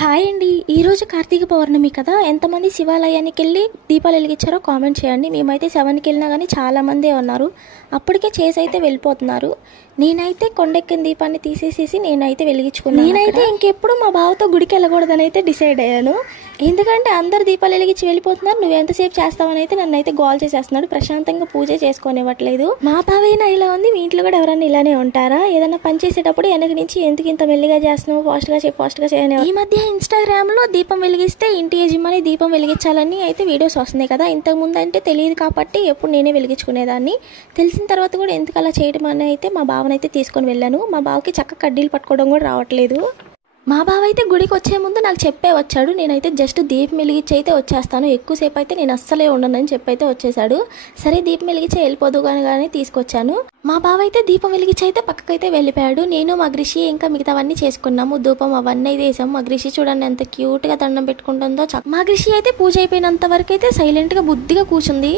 Hi అండి, ఈరోజు కార్తీక పౌర్ణమి కదా. ఎంతమంది శివాలయానికి వెళ్ళి దీపాలు వెలిగించారో కామెంట్ చేయండి. మేమైతే 7కి వెళ్ళినా కానీ చాలామందే ఉన్నారు. అప్పటికే చేసి అయితే వెళ్ళిపోతున్నారు. నేనైతే కొండెక్కిన దీపాన్ని తీసేసేసి నేనైతే వెలిగించుకున్నాను. నేనైతే ఇంకెప్పుడు మా బావతో గుడికి వెళ్ళకూడదని అయితే డిసైడ్ అయ్యాను. ఎందుకంటే అందరు దీపాలు వెలిగించి వెళ్ళిపోతున్నారు, నువ్వు ఎంతసేపు చేస్తావని అయితే నన్ను అయితే గోల్ చేసేస్తున్నాడు. ప్రశాంతంగా పూజ చేసుకోనివ్వట్లేదు. మా బావైనా ఇలా ఉంది, మీ ఇంట్లో కూడా ఎవరైనా ఇలానే ఉంటారా? ఏదైనా పని చేసేటప్పుడు వెనక నుంచి ఎందుకు ఇంత మెల్లిగా చేస్తున్నావు, ఫాస్ట్గా చేయని. ఈ మధ్య ఇన్స్టాగ్రామ్ లో దీపం వెలిగిస్తే ఇంటి యజమాని దీపం వెలిగించాలని అయితే వీడియోస్ వస్తున్నాయి కదా. ఇంతకు ముందు అంటే తెలియదు కాబట్టి ఎప్పుడు నేనే వెలిగించుకునేదాన్ని. తెలిసిన తర్వాత కూడా ఎందుకు అలా చేయడం అని అయితే మా బావనైతే తీసుకొని వెళ్ళాను. మా బావకి చక్క కడ్డీలు పట్టుకోవడం కూడా రావట్లేదు. మా బావ అయితే గుడికి వచ్చే ముందు నాకు చెప్పే వచ్చాడు, నేనైతే జస్ట్ దీపం వెలిగించి అయితే వచ్చేస్తాను, ఎక్కువసేపు అయితే నేను అస్సలే ఉండనని చెప్పి అయితే వచ్చేసాడు. సరే దీపం వెలిగించి వెళ్ళిపోదు కానీ తీసుకొచ్చాను. మా బావ అయితే దీపం వెలిగించి అయితే పక్కకైతే వెళ్ళిపోయాడు. నేను మా గ్రిషి ఇంకా మిగతావన్నీ చేసుకున్నాము. ధూపం అవన్నీ అయితే వేసాము. మా గ్రిషి చూడండి ఎంత క్యూట్గా దండం పెట్టుకుంటుందో. మా గ్రిషి అయితే పూజ అయిపోయినంత వరకు అయితే సైలెంట్గా బుద్ధిగా కూర్చుంది.